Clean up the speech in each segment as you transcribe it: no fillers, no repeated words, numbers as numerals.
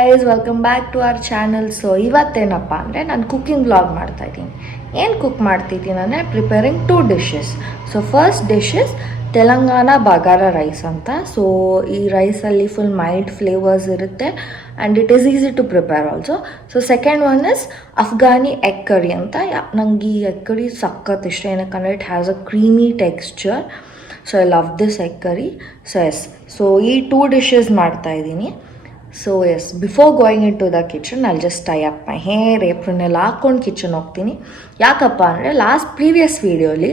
Guys, welcome back to our channel. So ಇವತ್ತೇನಪ್ಪ ಅಂದರೆ ನಾನು ಕುಕ್ಕಿಂಗ್ ವ್ಲಾಗ್ ಮಾಡ್ತಾಯಿದ್ದೀನಿ. ಏನು ಕುಕ್ ಮಾಡ್ತಿದ್ದೀನಿ ಅಂದರೆ preparing 2 dishes. So first dish is Telangana bagara rice ಅಂತ. ಸೊ ಈ ರೈಸಲ್ಲಿ ಫುಲ್ ಮೈಲ್ಡ್ ಫ್ಲೇವರ್ಸ್ ಇರುತ್ತೆ and it is easy to prepare also. So second one is Afghani egg curry ಅಂತ. ನಂಗೆ ಈ ಎಗ್ ಕರಿ ಸಖತ್ ಇಷ್ಟ, ಏನಕ್ಕಂದರೆ it has a creamy texture. So I love this egg curry. So ಈ 2 dishes ಮಾಡ್ತಾಯಿದ್ದೀನಿ. So before going in to the kitchen I'll just tie up my hair, ಏಪ್ರನ್ನೆಲ್ಲ ಹಾಕ್ಕೊಂಡು ಕಿಚನ್ ಹೋಗ್ತೀನಿ. ಯಾಕಪ್ಪ ಅಂದರೆ ಪ್ರೀವಿಯಸ್ ವೀಡಿಯೋಲಿ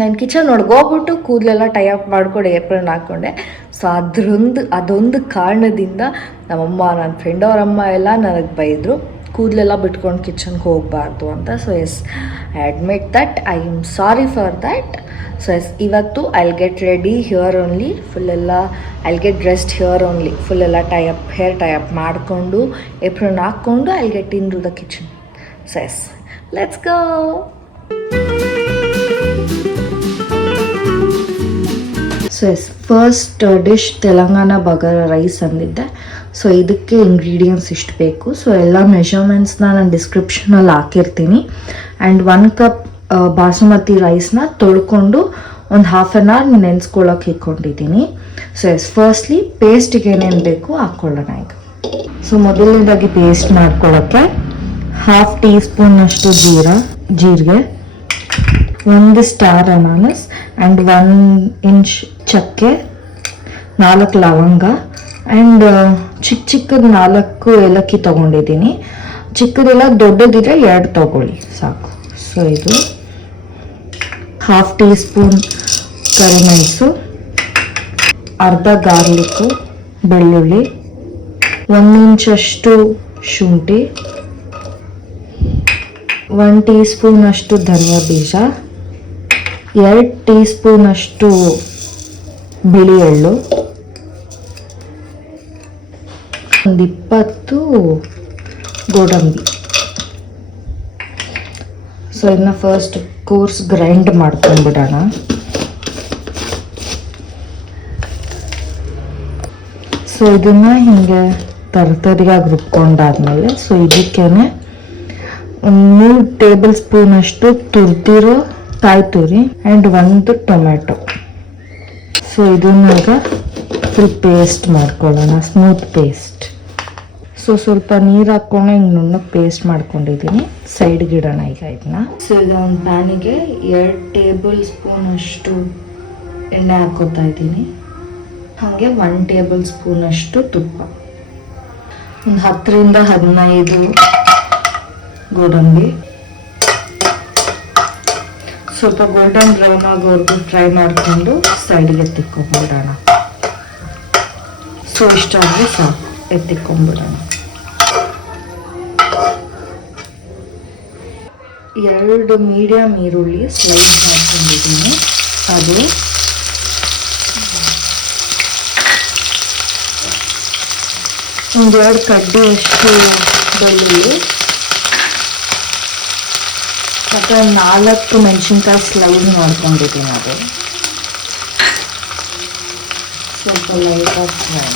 ನಾನು ಕಿಚನ್ ಹೋಗ್ಬಿಟ್ಟು ಕೂದಲೆಲ್ಲ ಟೈ ಅಪ್ ಮಾಡ್ಕೊಂಡು ಏಪ್ರನ್ ಹಾಕ್ಕೊಂಡೆ. ಸೊ ಅದೊಂದು ಕಾರಣದಿಂದ ನಮ್ಮಮ್ಮ, ನನ್ನ ಫ್ರೆಂಡ್ ಅವರಮ್ಮ ಎಲ್ಲ ನನಗೆ ಬೈದರು, ಕೂದಲೆಲ್ಲ ಬಿಟ್ಕೊಂಡು ಕಿಚನ್ಗೆ ಹೋಗಬಾರ್ದು ಅಂತ. So I admit that I am sorry for that. So ಇವತ್ತು I'll get ready here only, I'll get dressed here only. ಫುಲ್ಲೆಲ್ಲ ಹೇರ್ ಟೈ ಅಪ್ ಮಾಡಿಕೊಂಡು ಏಪ್ರನ್ ಹಾಕ್ಕೊಂಡು I'll get in to the kitchen. So let's go. So first dish Telangana bagara rice ಅಂದಿದ್ದೆ. So ಇದಕ್ಕೆ ingredients ಇಷ್ಟು ಬೇಕು. So ಎಲ್ಲ ಮೆಷರ್ಮೆಂಟ್ಸ್ನ ನಾನು ಡಿಸ್ಕ್ರಿಪ್ಷನಲ್ಲಿ ಹಾಕಿರ್ತೀನಿ. ಆ್ಯಂಡ್ 1 ಕಪ್ ಬಾಸುಮತಿ ರೈಸ್ನ ತೊಳ್ಕೊಂಡು ಒಂದು ಹಾಫ್ ಆನ್ ಅವರ್ ನೆನೆಸ್ಕೊಳ್ಳೋಕೆ ಇಟ್ಕೊಂಡಿದ್ದೀನಿ. ಸೊ ಫಸ್ಟ್ಲಿ ಪೇಸ್ಟಿಗೆ ಏನೇನು ಬೇಕು ಹಾಕ್ಕೊಳ್ಳೋಣ ಈಗ. ಸೊ ಮೊದಲನೇದಾಗಿ ಪೇಸ್ಟ್ ಮಾಡ್ಕೊಳ್ಳೋಕ್ಕೆ 1/2 ಟೀ ಸ್ಪೂನಷ್ಟು ಜೀರಿಗೆ, 1 ಸ್ಟಾರ್ ಅನಾನಸ್ ಆ್ಯಂಡ್ 1 ಇಂಚ್ ಚಕ್ಕೆ, 4 ಲವಂಗ ಆ್ಯಂಡ್ ಚಿಕ್ಕದು 4 ಏಲಕ್ಕಿ ತೊಗೊಂಡಿದ್ದೀನಿ. ಚಿಕ್ಕದೆಲ್ಲ ದೊಡ್ಡದಿದ್ರೆ 2 ತೊಗೊಳ್ಳಿ ಸಾಕು. ಸೊ ಇದು 1/2 ಟೀ ಸ್ಪೂನ್ ಕರಿಮೆಣಸು, ಅರ್ಧ ಗಾರ್ಲಿಕ್ಕು, ಬೆಳ್ಳುಳ್ಳಿ, 1 ಇಂಚಷ್ಟು ಶುಂಠಿ, 1 ಟೀ ಸ್ಪೂನಷ್ಟು ಧನಿಯಾ ಬೀಜ, 2 ಟೀ ಸ್ಪೂನಷ್ಟು ಬಿಳಿ ಎಳ್ಳು, 20 ಗೋಡಂಬಿ. ಸೊ ಇದನ್ನ ಫಸ್ಟ್ ಕೋರ್ಸ್ ಗ್ರೈಂಡ್ ಮಾಡ್ಕೊಂಡ್ಬಿಡೋಣ. ಸೊ ಇದನ್ನು ಹೀಗೆ ತರತರಿಯಾಗಿ ರುಬ್ಕೊಂಡಾದ್ಮೇಲೆ ಸೊ ಇದಕ್ಕೇನೆ 3 ಟೇಬಲ್ ಸ್ಪೂನಷ್ಟು ತುರಿದಿರೋ ಕಾಯಿ ತುರಿ ಆ್ಯಂಡ್ 1 ಟೊಮೆಟೊ. ಸೊ ಇದನ್ನೀಗ ಫುಲ್ ಪೇಸ್ಟ್ ಮಾಡ್ಕೊಳ್ಳೋಣ, ಸ್ಮೂತ್ ಪೇಸ್ಟ್. ಸೊ ಸ್ವಲ್ಪ ನೀರು ಹಾಕ್ಕೊಂಡು ಹಿಂಗೆ ನುಣ್ಣಗೆ ಪೇಸ್ಟ್ ಮಾಡ್ಕೊಂಡಿದ್ದೀನಿ. ಸೈಡ್ಗೆ ಇಡೋಣ ಈಗ ಇದನ್ನ. ಸೊ ಈಗ ಒಂದು ಪ್ಯಾನಿಗೆ 2 ಟೇಬಲ್ ಸ್ಪೂನಷ್ಟು ಎಣ್ಣೆ ಹಾಕೋತಾ ಇದ್ದೀನಿ. ಹಾಗೆ 1 ಟೇಬಲ್ ಸ್ಪೂನಷ್ಟು ತುಪ್ಪ, ಒಂದು 10 ರಿಂದ 15 ಗೋಡಂಬಿ. ಸ್ವಲ್ಪ ಗೋಲ್ಡನ್ ಬ್ರೌನ್ ಆಗೋವರೆಗೂ ಫ್ರೈ ಮಾಡಿಕೊಂಡು ಸೈಡ್ಗೆ ಎತ್ತಿಕೊಂಡ್ಬಿಡೋಣ. ಸೊ ಇಷ್ಟಾದರೆ ಸಾಕು, ಎತ್ತಿಕೊಂಡ್ಬಿಡೋಣ. 2 ಮೀಡಿಯಮ್ ಈರುಳ್ಳಿ ಸ್ಲೈಸ್ ಮಾಡ್ಕೊಂಡಿದ್ದೀನಿ. ಅದು ಒಂದು 2 ಕಡ್ಡಿಯಷ್ಟು ಬೆಳ್ಳುಳ್ಳಿ ಮತ್ತು 4 ಮೆಣಸಿನ್ಕಾಯಿ ಸ್ಲೈಸ್ ಮಾಡ್ಕೊಂಡಿದ್ದೀನಿ. ಅದು ಸ್ವಲ್ಪ ಲೈಟಾಗಿ ಫ್ರೈ.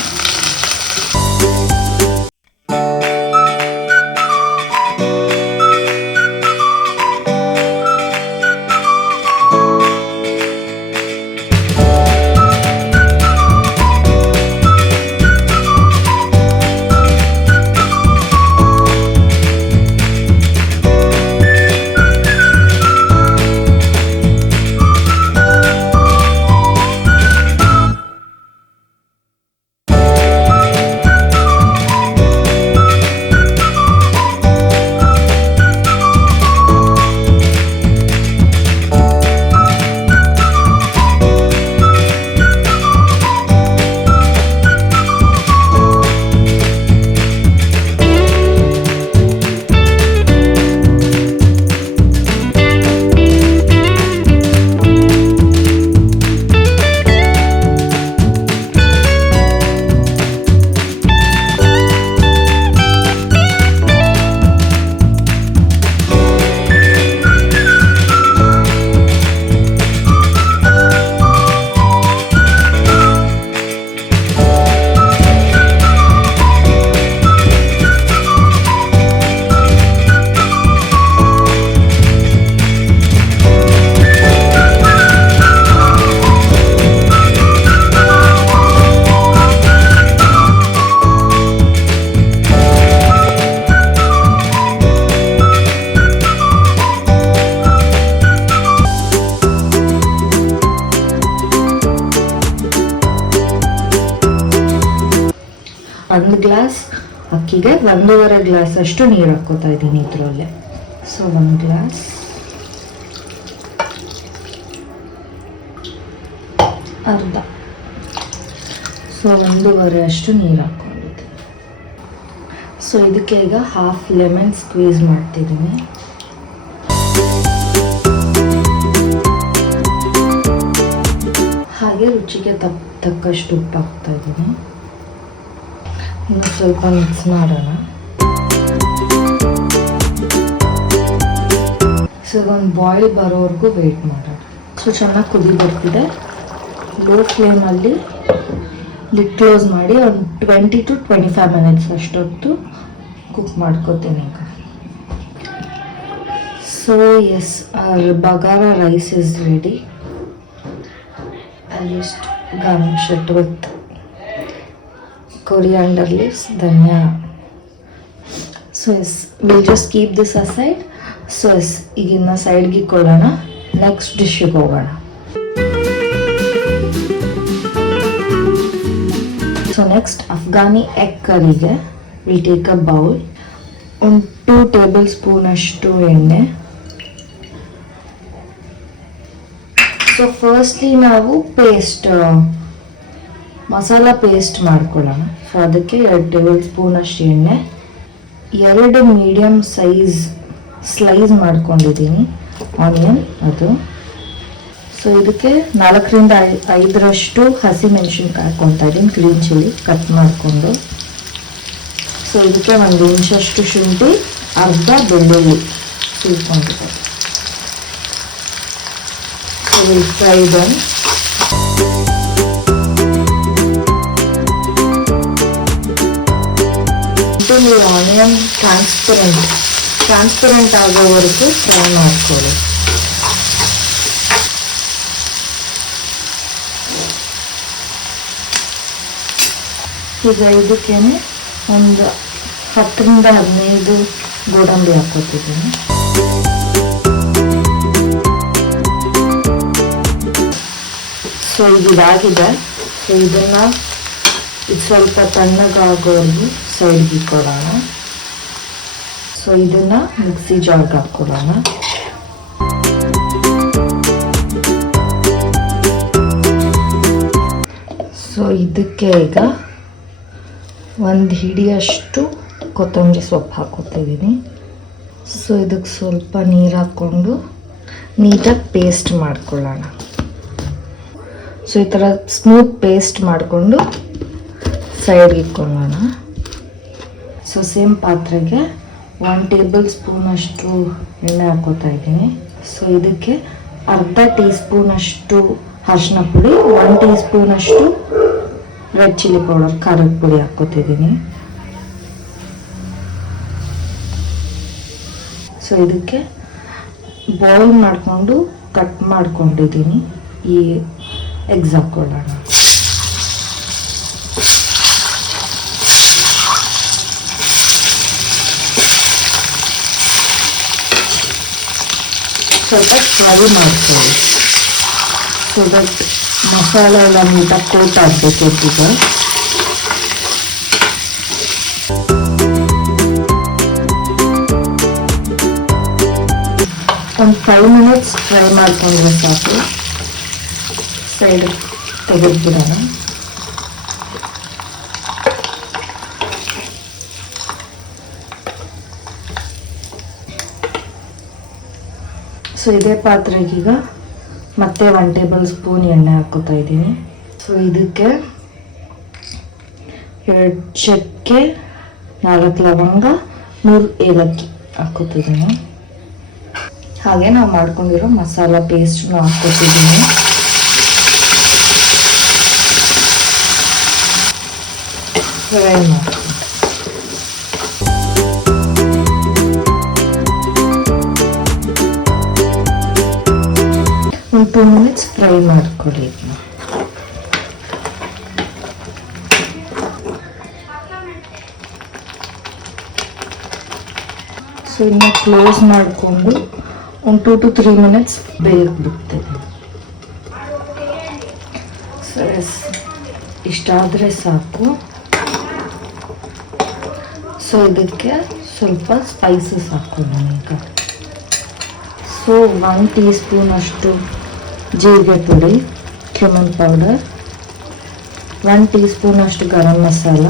ಗ್ಲಾಸ್ ಅಕ್ಕಿಗೆ 1.5 ಗ್ಲಾಸ್ ಅಷ್ಟು ನೀರು ಹಾಕ್ಕೋತಾ ಇದ್ದೀನಿ ಇದರಲ್ಲೇ. ಸೊ 1 ಗ್ಲಾಸ್, ಅರ್ಧ, ಸೊ 1.5 ಅಷ್ಟು ನೀರು ಹಾಕ್ಕೊಂಡಿದ್ದೀನಿ. ಸೊ ಇದಕ್ಕೆ ಈಗ ಹಾಫ್ ಲೆಮನ್ ಸ್ಕ್ವೀಸ್ ಮಾಡ್ತಿದ್ದೀನಿ. ಹಾಗೆ ರುಚಿಗೆ ತಕ್ಕಷ್ಟು ಉಪ್ಪು ಹಾಕ್ತಾ ಇದ್ದೀನಿ. ಇನ್ನು ಸ್ವಲ್ಪ ಮಿಕ್ಸ್ ಮಾಡೋಣ. ಸೊ ಒಂದು ಬಾಯ್ಲ್ ಬರೋವರೆಗೂ ವೆಯ್ಟ್ ಮಾಡೋಣ. ಸೊ ಚೆನ್ನಾಗಿ ಕುದಿ ಬರ್ತಿದೆ. ಲೋ ಫ್ಲೇಮಲ್ಲಿ ಲಿಡ್ ಕ್ಲೋಸ್ ಮಾಡಿ ಒಂದು 20 to 25 ಮಿನಿಟ್ಸ್ ಅಷ್ಟೊತ್ತು ಕುಕ್ ಮಾಡ್ಕೋತೀನಿ ಈಗ. So yes, bagara rice is ready. I'll just garnish it with coriander leaves, dhania. So yes, we'll just keep this aside. So yes, ಈಗಿನ ಸೈಡ್ಗೆ ಕೊಡೋಣ. ನೆಕ್ಸ್ಟ್ ಡಿಶ್ಗೆ ಹೋಗೋಣ. ಸೊ ನೆಕ್ಸ್ಟ್ ಅಫ್ಘಾನಿ ಎಗ್ ಕರಿಗೆ ವಿಲ್ ಟೇಕ್ ಅ ಬೌಲ್. ಒಂದು 2 table spoon ಅಷ್ಟು ಎಣ್ಣೆ. So firstly ನಾವು ಮಸಾಲ ಪೇಸ್ಟ್ ಮಾಡ್ಕೊಳ್ಳೋಣ. ಸೊ ಅದಕ್ಕೆ 2 ಟೇಬಲ್ ಸ್ಪೂನ್ ಅಷ್ಟು ಎಣ್ಣೆ, 2 ಮೀಡಿಯಮ್ ಸೈಜ್ ಸ್ಲೈಸ್ ಮಾಡ್ಕೊಂಡಿದ್ದೀನಿ ಆನಿಯನ್ ಅದು. ಸೊ ಇದಕ್ಕೆ 4ರಿಂದ 5 ಹಸಿಮೆಣಸಿನ್ಕಾಯಿ ಹಾಕ್ಕೊತಾ ಇದ್ದೀನಿ, ಗ್ರೀನ್ ಚಿಲ್ಲಿ ಕಟ್ ಮಾಡಿಕೊಂಡು. ಸೊ ಇದಕ್ಕೆ 1 ಇಂಚಷ್ಟು ಶುಂಠಿ, ಅರ್ಧ ಬೆಳ್ಳುಳ್ಳಿ ಸುಲ್ಕೊಂಡಿದ್ದೀನಿ. So we'll fry them. Until the onion transparent ಆಗೋವರೆಗೂ ಫ್ರೈ ಮಾಡ್ಕೊಳ್ಳಿ. ಈಗ ಇದಕ್ಕೇನೆ ಒಂದು 10ರಿಂದ 15 ಗೋಡಂಬಿ ಹಾಕ್ಕೊತಿದ್ದೀನಿ. ಸೊ ಇದಾಗಿದೆ. ಸೊ ಇದನ್ನು ಇದು ಸ್ವಲ್ಪ ತಣ್ಣಗಾಗೋವರೆಗೂ ಸೈಡ್ಗೆ ಇಟ್ಕೊಳ್ಳೋಣ. ಸೊ ಇದನ್ನು ಮಿಕ್ಸಿ ಜಾರ್ಗೆ ಹಾಕ್ಕೊಳ್ಳೋಣ. ಸೊ ಇದಕ್ಕೆ ಈಗ 1 ಹಿಡಿಯಷ್ಟು ಕೊತ್ತಂಬರಿ ಸೊಪ್ಪು ಹಾಕ್ಕೊತಿದ್ದೀನಿ. ಸೊ ಇದಕ್ಕೆ ಸ್ವಲ್ಪ ನೀರು ಹಾಕ್ಕೊಂಡು ನೀಟಾಗಿ ಪೇಸ್ಟ್ ಮಾಡ್ಕೊಳ್ಳೋಣ. ಸೊ ಈ ಥರ ಸ್ಮೂತ್ ಪೇಸ್ಟ್ ಮಾಡಿಕೊಂಡು ಸೈಡ್ಗೆ ಇಟ್ಕೊಳ್ಳೋಣ. ಸೊ ಸೇಮ್ ಪಾತ್ರೆಗೆ 1 ಟೇಬಲ್ ಸ್ಪೂನ್ ಅಷ್ಟು ಎಣ್ಣೆ ಹಾಕ್ಕೋತಾ ಇದ್ದೀನಿ. ಸೊ ಇದಕ್ಕೆ ಅರ್ಧ ಟೀ ಸ್ಪೂನ್ ಅಷ್ಟು ಅರಿಶಿನ ಪುಡಿ, 1 ಟೀ ಸ್ಪೂನ್ ಅಷ್ಟು ರೆಡ್ ಚಿಲ್ಲಿ ಪೌಡರ್ ಖಾರದ ಪುಡಿ ಹಾಕ್ಕೋತಿದ್ದೀನಿ. ಸೊ ಇದಕ್ಕೆ ಬಾಯ್ಲ್ ಮಾಡಿಕೊಂಡು ಕಟ್ ಮಾಡ್ಕೊಂಡಿದ್ದೀನಿ ಈ ಎಗ್ಸ್ ಹಾಕ್ಕೊಳ್ಳೋಣ. ಸ್ವಲ್ಪ ಫ್ರೈ ಮಾಡ್ಕೊಳ್ಳಿ. ಸೊ ದಟ್ ಮಸಾಲೆ ಎಲ್ಲ ನೀಟಾಗಿ ಕೋಟ್ ಆಗಬೇಕು ಈಗ. ಒಂದು 5 ಮಿನಿಟ್ಸ್ ಫ್ರೈ ಮಾಡ್ಕೊಂಡ್ರೆ ಸಾಕು. ಸೈಡ್ ತೆಗೆದ್ಬಿಡೋಣ. ಸೊ ಇದೇ ಪಾತ್ರೆಗೀಗ ಮತ್ತೆ 1 ಟೇಬಲ್ ಸ್ಪೂನ್ ಎಣ್ಣೆ ಹಾಕ್ಕೋತಾ ಇದ್ದೀನಿ. ಸೊ ಇದಕ್ಕೆ 2 ಚಕ್ಕೆ, 4 ಲವಂಗ, 3 ಏಲಕ್ಕಿ ಹಾಕ್ಕೋತಿದ್ದೀನಿ. ಹಾಗೆ ನಾವು ಮಾಡ್ಕೊಂಡಿರೋ ಮಸಾಲ ಪೇಸ್ಟ್ನ ಹಾಕ್ಕೋತಿದ್ದೀನಿ. ಫ್ರೈ ಮಾಡಿ ಒಂದು 2 ಮಿನಿಟ್ಸ್ ಫ್ರೈ ಮಾಡ್ಕೊಳ್ಳಿ. ಸೊ ಇನ್ನು ಕ್ಲೋಸ್ ಮಾಡಿಕೊಂಡು ಒಂದು 2 to 3 ಮಿನಿಟ್ಸ್ ಬೇಯಕ್ಕೆ ಸೊ ಇಷ್ಟಾದರೆ ಸಾಕು. ಸೊ ಇದಕ್ಕೆ ಸ್ವಲ್ಪ ಸ್ಪೈಸಸ್ ಹಾಕ್ಕೊಳ್ಳೋಣ ಈಗ. ಸೊ 1 ಟೀ ಸ್ಪೂನ್ ಅಷ್ಟು ಜೀರಿಗೆ ಪುಡಿ, ಕ್ಯುಮಿನ್ ಪೌಡರ್, 1 ಟೀ ಸ್ಪೂನ್ ಅಷ್ಟು ಗರಂ ಮಸಾಲ,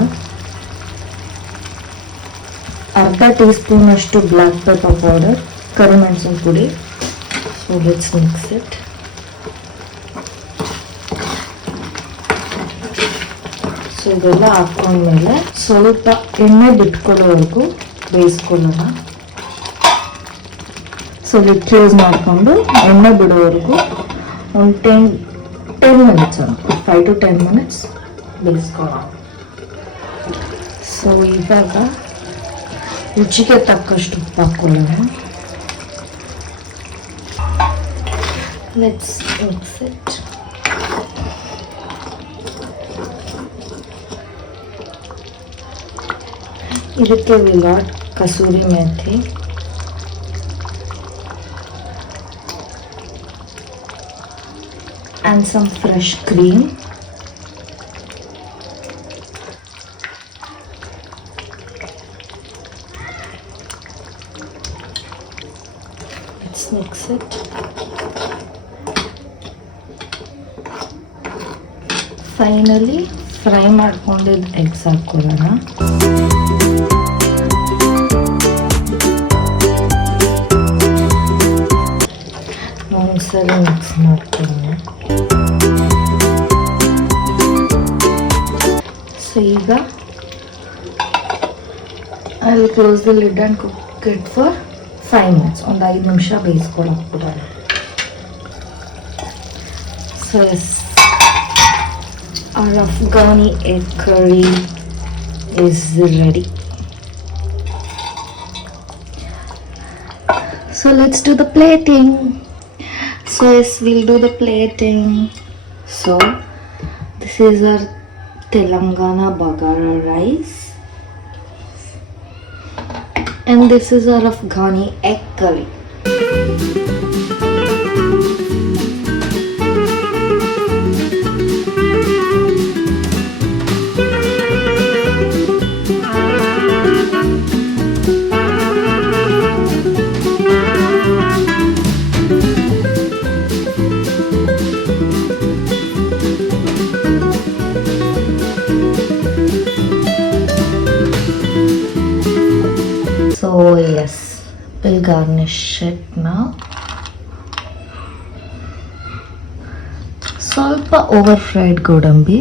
ಅರ್ಧ ಟೀ ಸ್ಪೂನ್ ಅಷ್ಟು ಬ್ಲ್ಯಾಕ್ ಪೆಪ್ಪರ್ ಪೌಡರ್, ಕರಿಮೆಣಸಿನ ಪುಡಿ. So let's mix it. So ಇದೆಲ್ಲ ಹಾಕೊಂಡ್ಮೇಲೆ ಸ್ವಲ್ಪ ಎಣ್ಣೆ ಬಿಟ್ಕೊಳ್ಳೋವರೆಗೂ ಬೇಯಿಸ್ಕೊಳ್ಳೋಣ. ಸೊ ಲಿಡ್ ಕ್ಲೋಸ್ ಮಾಡಿಕೊಂಡು ಎಣ್ಣೆ ಬಿಡೋವರೆಗೂ ಒಂದು 10 ಮಿನಿಟ್ಸ್, 5 to 10 ಮಿನಿಟ್ಸ್ ಬೇಯಿಸ್ಕೊಳ್ಳೋಣ. ಸೊ ಇವಾಗ ರುಚಿಗೆ ತಕ್ಕಷ್ಟು ಉಪ್ಪು ಹಾಕ್ಕೊಳ್ಳೋಣ. Let's mix it. ಇದಕ್ಕೆ will add kasuri methi, and some fresh cream. Let's mix it. Finally, fry ಮಾಡ್ಕೊಂಡಿದ್ದ ಎಗ್ಸ್ ಹಾಕ್ಕೊಳ್ಳೋಣ. ಒಂದ್ಸಲ ಮಿಕ್ಸ್ ಮಾಡ್ಕೊಳ್ಳೋಣ. ಸೊ ಈಗ I will close the lid and cook it for 5 minutes. ಒಂದು 5 ನಿಮಿಷ ಬೇಯಿಸ್ಕೊಳಕ್ಕೆ ಬಿಡೋಣ. So yes, our Afghani egg curry is ready. So let's do the plating. So yes, we'll do the plating. So this is our Telangana Bagara rice, and this is our Afghani egg curry. So yes, we'll garnish it now. ಸ್ವಲ್ಪ over fried ಗೋಡಂಬಿ,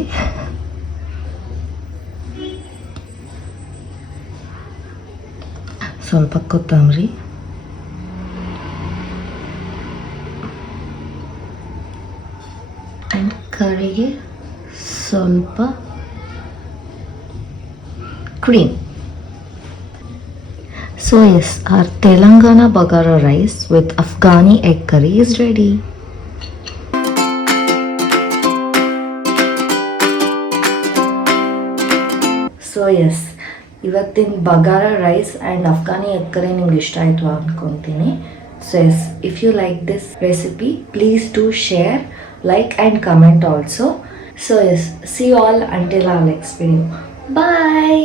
ಸ್ವಲ್ಪ ಕೊತ್ತಂಬರಿ, and ಕರಿಗೆ ಸ್ವಲ್ಪ cream. So yes, our Telangana Bagara rice with Afghani egg curry is ready. So yes, ಇವತ್ತಿನ bagara rice and Afghani egg curry ನಿಮ್ಗೆ ಇಷ್ಟ ಆಯಿತು ಅಂದ್ಕೊತೀನಿ. So yes, if you like this recipe, please do share, like and comment also. So yes, see you all until our next video. Bye.